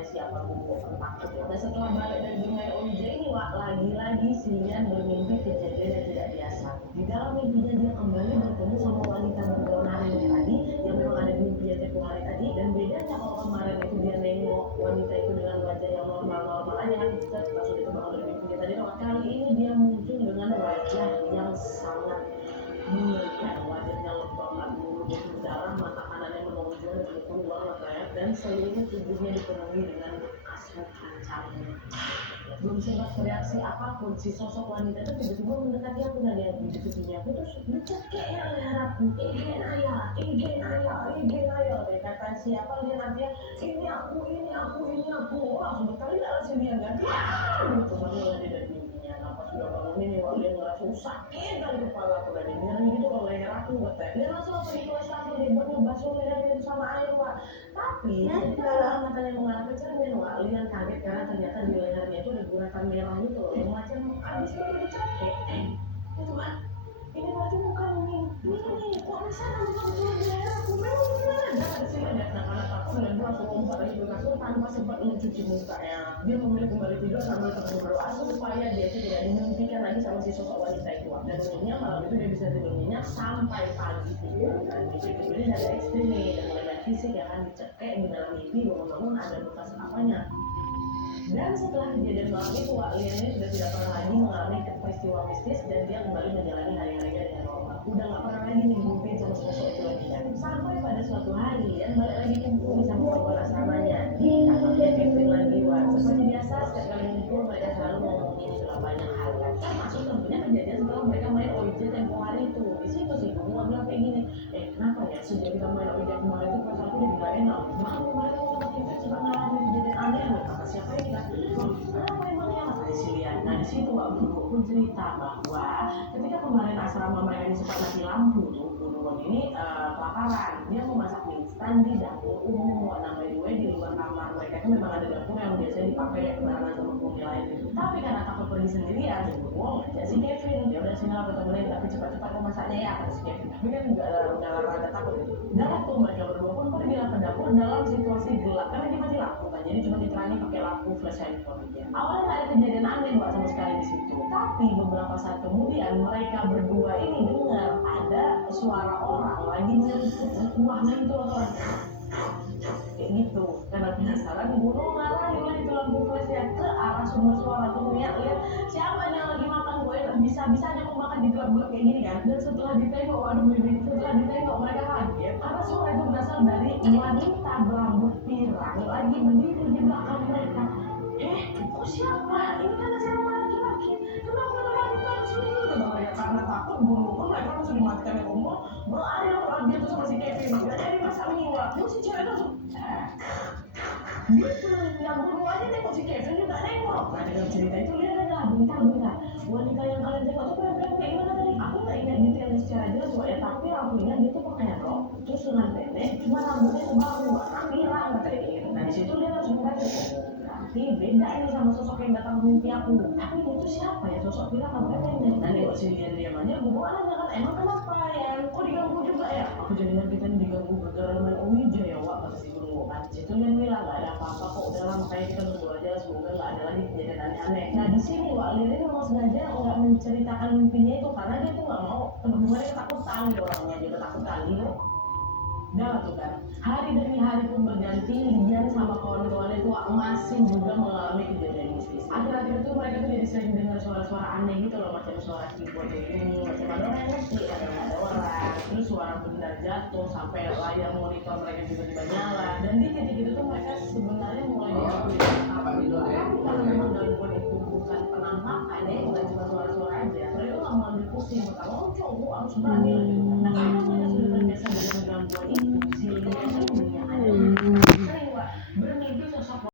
namanya siapa pun bukan takut ya. Dan setelah balik dari dunia OJ ini Wak, lagi-lagi si Lian bermimpi kejadian yang tidak biasa. Di dalam mimpinya dia kembali bertemu sama wanita berwarna ini tadi yang memang ada di mimpinya tempoh hari tadi. Dan bedanya kalau kemarin itu dia nengok wanita itu dengan wajah yang normal-normal aja kan, langsung ditebak dari mimpinya tadi. Kali ini dia muncul dengan wajah yang sangat mengerikan, wajahnya lebat, mulut darah, mata kanannya menonjol dan keluar matanya, dan seluruh tubuhnya dipenuhi dengan bekas luka cambuk. Belum sempat bereaksi apapun, si sosok wanita itu tiba-tiba mendekati aku dan dia di pipinya aku terus dicekek ya leher aku, igen ayah, kata siapa dia nantinya, ini aku, wah sebetulnya tidak langsung dia kan, gitu bangun dia dari mimpinya. Apa sudah bangun ini, wah dia ngerasa sakit kali kepala aku dan dia gitu kalau leher aku katanya. Dia langsung pergi ke wastafel, dia buat ngebasuh leher itu sama air Wak. Tapi dalam matanya mengarah ke cermin Wak, Lian kaget karena ternyata di lehernya itu ada guratan merah gitu loh, yang macam habis baru dicekek. Itu kan, ini berarti bukan mimpi nih, kok bisa bukan bukan leher aku, memang gimana? Jangan sini ada anak-anak takut dan dia langsung lompat lagi ke kasur tanpa sempat mencuci mukanya. Dia memilih kembali tidur sambil terus berdoa supaya dia itu tidak dimimpikan lagi sama si sosok wanita itu. Dan untungnya malam itu dia bisa tidur nyenyak sampai pagi. Dan mimpi ini ada ekstrim nih, dan mulai fisik ya kan, dicekek di dalam mimpi, bangun-bangun ada bekas apanya. Dan setelah kejadian malam itu, Wak, Lian ini sudah tidak pernah lagi mengalami peristiwa mistis dan dia kembali menjalani hari-harinya dengan normal. Udah gak pernah lagi mimpiin sama sosok itu lagi kan. Sampai pada suatu hari, Lian balik lagi kumpul di samping sekolah asramanya. Di kamarnya Kevin lagi, Wak. Seperti biasa, setiap kali kumpul mereka selalu ngomongin banyak hal kan. Termasuk tentunya kejadian setelah mereka main OJ tempoh hari itu. Di situ sih, gue nggak bilang kayak gini. Kenapa ya sejak kita main OJ kemarin itu pas aku udah gak enak. Bahkan kemarin aku sama Kevin suka ngalamin kejadian aneh nih. Kata siapa ya kita? Kenapa emangnya kata si Lian? Nah di situ Wak Bulu pun cerita bahwa ketika kemarin asrama mereka ini sempat mati lampu tuh, Bunun ini kelaparan. Dia mau masak mie instan di dapur umum. Nah by the way di luar kamar mereka itu memang ada dapur yang biasanya dipakai barengan sama penghuni lain itu. Tapi karena takut pergi sendirian, Bunun ngajak si Kevin. Dia udah sini lah temenin, tapi cepat-cepat mau masaknya ya kata si Kevin. Tapi kan nggak rada takut gitu. Dan waktu mereka berdua pun pergi ke dapur dalam situasi gelap karena dia mati lampu kan, jadi cuma diterangi pakai lampu flash handphone aja. Awalnya nggak ada kejadian aneh Mbak sama sekali di situ, tapi beberapa saat kemudian mereka berdua ini dengar ada suara orang lagi nyentuh wah nyentuh orang kayak gitu. Karena penasaran Gunung ngarahin lah itu lampu flashnya ke arah sumber suara tuh, lihat siapa yang lagi makan gue, bisa-bisanya mau makan di gelap-gelap kayak gini kan. Dan setelah ditengok, waduh ini setelah ditengok mereka kaget karena suara itu berasal dari wanita berambut pirang lagi berdiri di belakang mereka. Kok siapa? Ini kan asrama laki-laki, kenapa wanita sini? Kata mereka. Karena takut Gunung pun mereka langsung dimatikan ya ngomong, berlari orang dia tuh sama si Kevin, gak jadi masak mie. Terus si cewek langsung gitu, yang Gunung aja nengok si Kevin juga nengok. Nah dengan cerita itu lihat aja, bentar wanita yang kalian tengok tuh penampilan kayak gimana tadi? Aku gak ingat detailnya secara jelas ya, tapi aku ingat dia tuh pakai rok terus lengan pendek, cuma rambutnya sebaru warna pirang katanya gitu. Nah disitu dia langsung berarti berarti beda ini sama sosok yang datang mimpi aku. Tapi itu siapa ya sosok pirang rambutnya pendek? Nah nengok si diam aja, gue aja kan emang kenapa ya? Kok diganggu juga ya? Aku jadinya kita ini diganggu gara-gara main Ouija ya Wak, kata si Gunung kan. Situ dia bilang gak ada apa-apa kok, udah lah makanya kita berdoa aja semoga gak ada lagi kejadian aneh-aneh. Nah di sini Wak Lili memang sengaja nggak menceritakan mimpinya itu karena dia tuh nggak mau teman-temannya ketakutan gitu, orangnya dia ketakutan gitu. Dah tuh kan, hari demi hari pun berganti, Lian sama kawan-kawan itu masih juga mengalami kejadian mistis. Akhir-akhir itu mereka tuh jadi sering dengar suara-suara aneh gitu loh, macam suara keyboard ini, macam ada orang ngetik, ada orang, terus suara benda jatuh sampai layar monitor mereka juga tiba nyala. Dan di titik itu tuh mereka sebenarnya mulai diakui apa gitu ya, karena memang gangguan itu bukan penampakan ya, bukan cuma suara-suara aja. Mereka nggak mau ambil pusing, kalau cowok harus berani gitu. Nah karena mereka sudah terbiasa dengan gangguan ini,